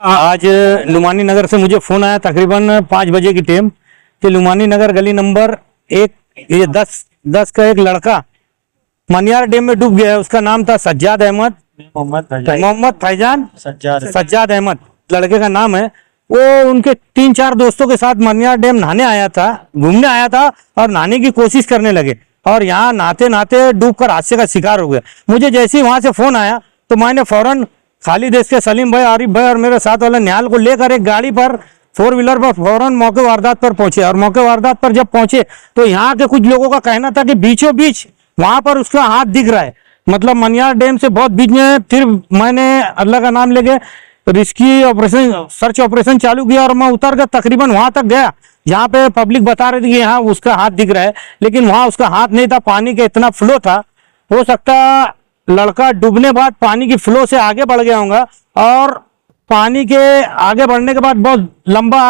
आज लुमानी नगर से मुझे फोन आया तकरीबन 5 बजे की टाइम कि लुमानी नगर गली नंबर 1 ये 10 का एक लड़का मनियार डैम में डूब गया है। उसका नाम था सज्जाद अहमद मोहम्मद फैजान सज्जाद अहमद लड़के का नाम है। वो उनके 3-4 दोस्तों के साथ मनियार डैम नहाने आया था, घूमने आया था और नहाने की कोशिश करने लगे और यहाँ नहाते नहाते डूबकर हादसे का शिकार हो गया। मुझे जैसे ही वहां से फोन आया तो मैंने फौरन खाली देश के सलीम भाई, आरिफ भाई और मेरे साथ वाले निहाल को लेकर एक गाड़ी पर 4 व्हीलर पर फौरन मौके वारदात पर पहुंचे। और मौके वारदात पर जब पहुंचे तो यहाँ के कुछ लोगों का कहना था कि बीचों बीच वहां पर उसका हाथ दिख रहा है, मतलब मनियार डैम से बहुत बीच में। फिर मैंने अल्लाह का नाम लेके रिस्की ऑपरेशन सर्च ऑपरेशन चालू किया और मैं उतर कर तकरीबन वहां तक गया जहाँ पे पब्लिक बता रही थी कि यहाँ उसका हाथ दिख रहा है, लेकिन वहां उसका हाथ नहीं था। पानी का इतना फ्लो था, हो सकता लड़का डूबने बाद पानी की फ्लो से आगे बढ़ गया होगा और पानी के आगे बढ़ने के बाद बहुत लंबा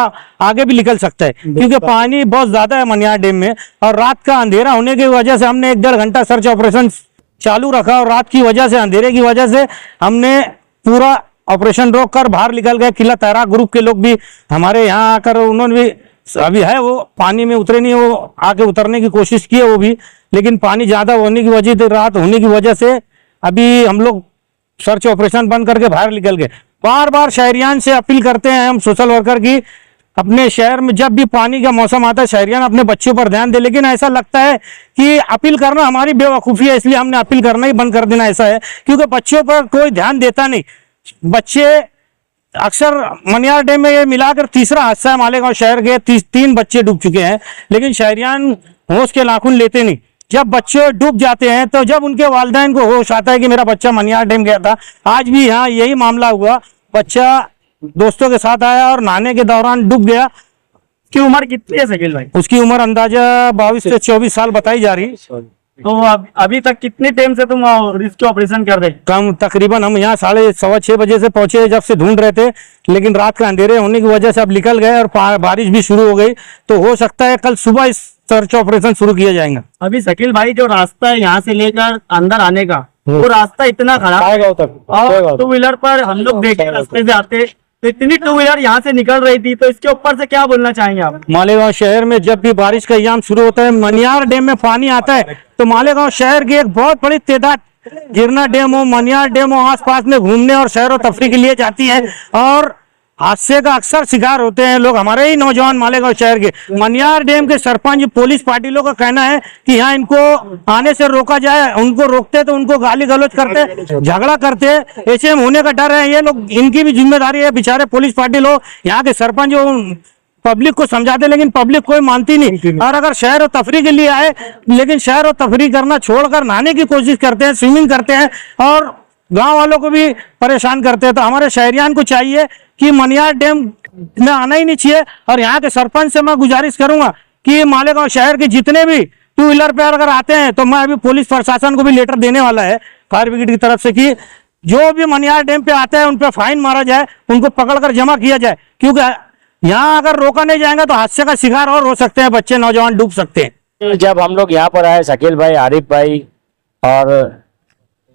आगे भी निकल सकता है क्योंकि पानी बहुत ज्यादा है मनियार डैम में। और रात का अंधेरा होने की वजह से हमने 1-1.5 घंटा सर्च ऑपरेशन चालू रखा और रात की वजह से, अंधेरे की वजह से हमने पूरा ऑपरेशन रोक कर बाहर निकल गए। किला तैराक ग्रुप के लोग भी हमारे यहाँ आकर, उन्होंने भी अभी है वो पानी में उतरे नहीं, वो आके उतरने की कोशिश की है वो भी, लेकिन पानी ज्यादा होने की वजह से, रात होने की वजह से अभी हम लोग सर्च ऑपरेशन बंद करके बाहर निकल गए। बार बार शहरियान से अपील करते हैं हम सोशल वर्कर की, अपने शहर में जब भी पानी का मौसम आता है शहरियान अपने बच्चों पर ध्यान दे। लेकिन ऐसा लगता है कि अपील करना हमारी बेवकूफ़ी है, इसलिए हमने अपील करना ही बंद कर देना। ऐसा है क्योंकि बच्चों पर कोई ध्यान देता नहीं। बच्चे अक्सर मनियार डैम में ये मिलाकर तीसरा हादसा है मालेगांव शहर के, 3 बच्चे डूब चुके हैं, लेकिन शहरियान होश के नाखून लेते नहीं। जब बच्चे डूब जाते हैं तो जब उनके वालिदैन को होश आता है कि मेरा बच्चा मनियार डैम गया था, आज भी यहाँ यही मामला हुआ, बच्चा दोस्तों के साथ आया और नहाने के दौरान डूब गया। की उम्र कितनी है शकील भाई? उसकी उम्र अंदाजा 22 से 24 साल बताई जा रही। तो अभी तक कितने टाइम से तुम रेस्क्यू ऑपरेशन कर रहे? कम तकरीबन हम यहाँ 6:30 बजे से पहुंचे, जब से ढूंढ रहे थे, लेकिन रात का अंधेरे होने की वजह से अब निकल गए और बारिश भी शुरू हो गई, तो हो सकता है कल सुबह इस सर्च ऑपरेशन शुरू किया जाएगा। अभी शकील भाई जो रास्ता है यहाँ से लेकर अंदर आने का, वो रास्ता इतना खराब और 2 व्हीलर पर हम लोग देखे रास्ते से आते तो इतनी 2 व्हीलर यहाँ से निकल रही थी, तो इसके ऊपर से क्या बोलना चाहेंगे आप? मालेगांव शहर में जब भी बारिश का एग्जाम शुरू होता है, मनियार डैम में पानी आता है, तो मालेगांव शहर की एक बहुत बड़ी तादाद गिरना डैम हो, मनियार डैम हो, आसपास में घूमने और सैर और तफरी के लिए जाती है और हादसे का अक्सर शिकार होते हैं लोग, हमारे ही नौजवान मालेगांव शहर के। मनियार डैम के सरपंच, पुलिस पार्टी लोगों का कहना है कि यहाँ इनको आने से रोका जाए। उनको रोकते तो उनको गाली गलौज करते, झगड़ा करते, ऐसे में होने का डर है। ये लोग, इनकी भी जिम्मेदारी है, बेचारे पुलिस पार्टी लोग, यहाँ के सरपंच पब्लिक को समझाते, लेकिन पब्लिक कोई मानती नहीं। और अगर शहर और तफरी के लिए आए, लेकिन शहर और तफरी करना छोड़कर नहाने की कोशिश करते हैं, स्विमिंग करते हैं और गांव वालों को भी परेशान करते हैं। तो हमारे शहरियान को चाहिए कि मनियार डैम में आना ही नहीं चाहिए। और यहाँ के सरपंच से मैं गुजारिश करूंगा कि मालेगांव शहर के जितने भी 2 व्हीलर पे अगर आते हैं, तो मैं अभी पुलिस प्रशासन को भी लेटर देने वाला है फायर ब्रिगेड की तरफ से कि जो भी मनियार डैम पे आते हैं उन पर फाइन मारा जाए, उनको पकड़कर जमा किया जाए, क्योंकि यहाँ अगर रोका नहीं जाएगा तो हादसे का शिकार और हो सकते हैं, बच्चे नौजवान डूब सकते हैं। जब हम लोग यहाँ पर आए, शकील भाई, आरिफ भाई और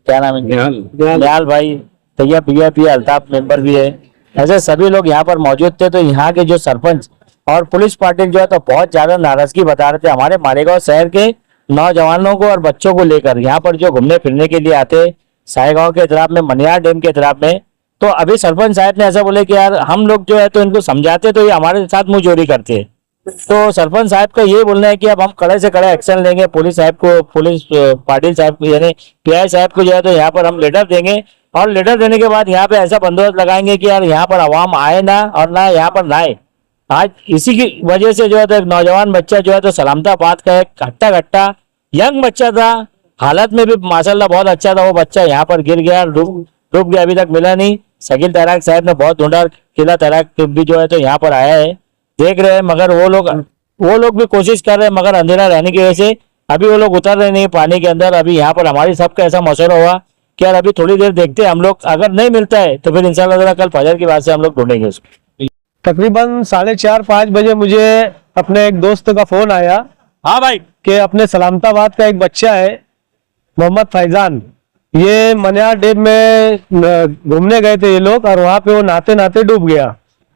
क्या नाम है, निहाल भाई, तैयब भैया भी, अल्ताफ मेंबर भी है, ऐसे सभी लोग यहाँ पर मौजूद थे। तो यहाँ के जो सरपंच और पुलिस पार्टी जो है तो बहुत ज्यादा नाराजगी बता रहे थे हमारे मालेगांव शहर के नौजवानों को और बच्चों को लेकर, यहाँ पर जो घूमने फिरने के लिए आते सायगांव के तरफ में, मनियार डैम के तरफ में। तो अभी सरपंच साहब ने ऐसा बोले कि यार हम लोग जो है तो इनको समझाते तो ये हमारे साथ मुंह चोरी करते हैं। तो सरपंच साहब का ये बोलना है कि अब हम कड़े से कड़े एक्शन लेंगे, पुलिस साहब को, पुलिस पाटिल साहब को, यानी पीआई साहब को जो है तो यहाँ पर हम लेटर देंगे और लेटर देने के बाद यहाँ पे ऐसा बंदोबस्त लगाएंगे कि यार यहाँ पर आवाम आए ना और ना यहाँ पर नहाए। आज इसी की वजह से जो है तो एक नौजवान बच्चा जो है तो सलामताबाद का एक हट्टा यंग बच्चा था, हालत में भी माशाल्लाह बहुत अच्छा था, वो बच्चा यहाँ पर गिर गया, डूब गया, अभी तक मिला नहीं। शकील तैराक साहब ने बहुत ढूंढा, किला तैराक भी जो है तो यहाँ पर आया है, देख रहे हैं, मगर वो लोग भी कोशिश कर रहे हैं, मगर अंधेरा रहने की वजह से अभी वो लोग उतर रहे नहीं पानी के अंदर। अभी यहाँ पर हमारी सबका ऐसा मशवरा हुआ कि यार अभी थोड़ी देर देखते हैं हम लोग, अगर नहीं मिलता है तो फिर इंशाल्लाह कल फजर की बात से हम लोग ढूंढेंगे उसको। तकरीबन 4:30-5 बजे मुझे अपने एक दोस्त का फोन आया, हाँ भाई, कि अपने सलामताबाद का एक बच्चा है मोहम्मद फैजान, ये मनियार डैम में घूमने गए थे ये लोग, और वहां पे वो नहाते नहाते डूब गया।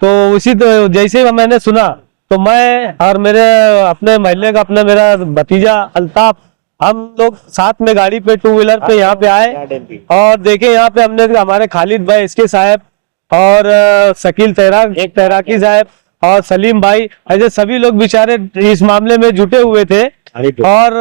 तो उसी तो जैसे ही मैंने सुना तो मैं और मेरे अपने मोहल्ले का अपना मेरा भतीजा अल्ताफ, हम लोग साथ में गाड़ी पे 2 व्हीलर पे यहाँ पे आए और देखे यहाँ पे हमने हमारे खालिद भाई इसके साहब और शकील एक तैराकी साहब और सलीम भाई, ऐसे सभी लोग बेचारे इस मामले में जुटे हुए थे। और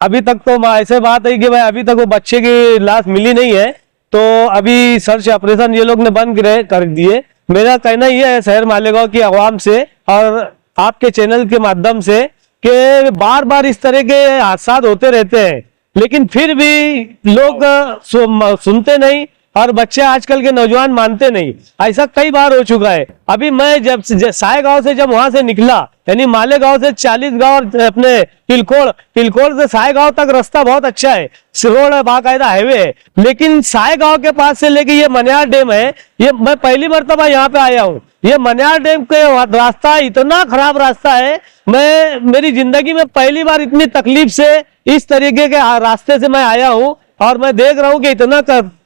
अभी तक तो ऐसे बात है कि भाई अभी तक वो बच्चे की लाश मिली नहीं है, तो अभी सर्च ऑपरेशन ये लोग ने बंद कर दिए। मेरा कहना ये है शहर मालेगांव की आवाम से और आपके चैनल के माध्यम से कि बार बार इस तरह के हादसा होते रहते हैं, लेकिन फिर भी लोग सुनते नहीं और बच्चे आजकल के नौजवान मानते नहीं। ऐसा कई बार हो चुका है। अभी मैं जब साय गांव से जब वहां से निकला, यानी मालेगांव से 40 गांव अपने तिलकोड़ से साय गांव तक रास्ता बहुत अच्छा है, रोड है, बाकायदा हाईवे है। लेकिन साय गांव के पास से लेके ये मनियार डैम है, ये मैं पहली मर्तबा यहाँ पे आया हूँ। ये मनियार डैम के रास्ता इतना खराब रास्ता है, मैं मेरी जिंदगी में पहली बार इतनी तकलीफ से इस तरीके के रास्ते से मैं आया हूँ और मैं देख रहा हूँ कि इतना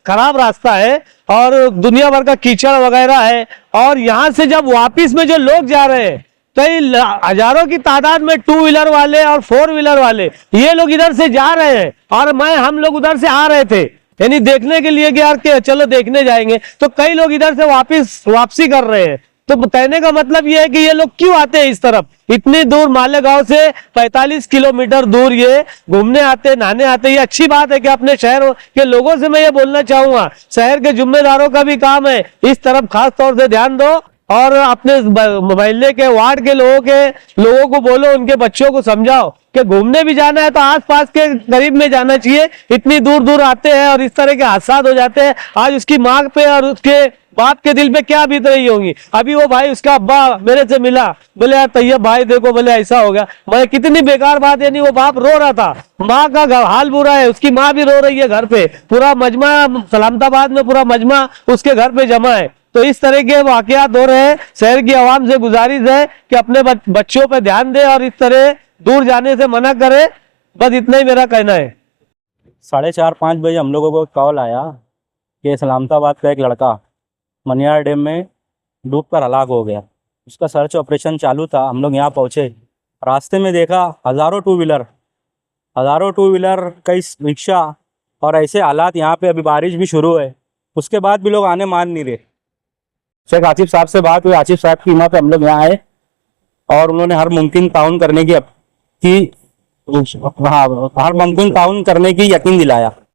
खराब रास्ता है और दुनिया भर का कीचड़ वगैरह है। और यहाँ से जब वापिस में जो लोग जा रहे हैं, कई हजारों की तादाद में 2 व्हीलर वाले और 4 व्हीलर वाले ये लोग इधर से जा रहे हैं और हम लोग उधर से आ रहे थे, यानी देखने के लिए कि यार के चलो देखने जाएंगे, तो कई लोग इधर से वापसी कर रहे हैं। तो कहने का मतलब ये है कि ये लोग क्यों आते हैं इस तरफ, इतनी दूर मालेगांव से 45 किलोमीटर दूर ये घूमने आते, नहाने आते। ये अच्छी बात है कि अपने शहर के लोगों से मैं ये बोलना चाहूंगा, शहर के जिम्मेदारों का भी काम है इस तरफ खास तौर से ध्यान दो और अपने मोहल्ले के वार्ड के लोगों को बोलो, उनके बच्चों को समझाओ कि घूमने भी जाना है तो आसपास के करीब में जाना चाहिए। इतनी दूर दूर आते हैं और इस तरह के हादसा हो जाते हैं। आज उसकी मांग पे और उसके बाप के दिल पे क्या बीत रही होंगी। अभी वो भाई उसका अब्बा मेरे से मिला, बोले यार तैयब भाई देखो, बोले ऐसा हो गया। मैं कितनी बेकार बात, यानी वो बाप रो रहा था, माँ का हाल बुरा है, उसकी माँ भी रो रही है घर पे, पूरा मजमा सलामताबाद में पूरा मजमा उसके घर पे जमा है। तो इस तरह के वाकयात हो रहे हैं। शहर की आवाम से गुजारिश है कि अपने बच्चों पे ध्यान दे और इस तरह दूर जाने से मना करे। बस इतना ही मेरा कहना है। 4:30-5 बजे हम लोगों को कॉल आया कि सलामताबाद का एक लड़का मनियार डैम में डूबकर हलाक हो गया। उसका सर्च ऑपरेशन चालू था। हम लोग यहाँ पहुँचे, रास्ते में देखा हज़ारों टू व्हीलर कई रिक्शा और ऐसे हालात यहाँ पे। अभी बारिश भी शुरू है, उसके बाद भी लोग आने मान नहीं रहे। शेख आसिफ साहब से बात हुई, आसिफ साहब की हिम्मत पे हम लोग यहाँ आए और उन्होंने हर मुमकिन ताउन करने की यकीन दिलाया।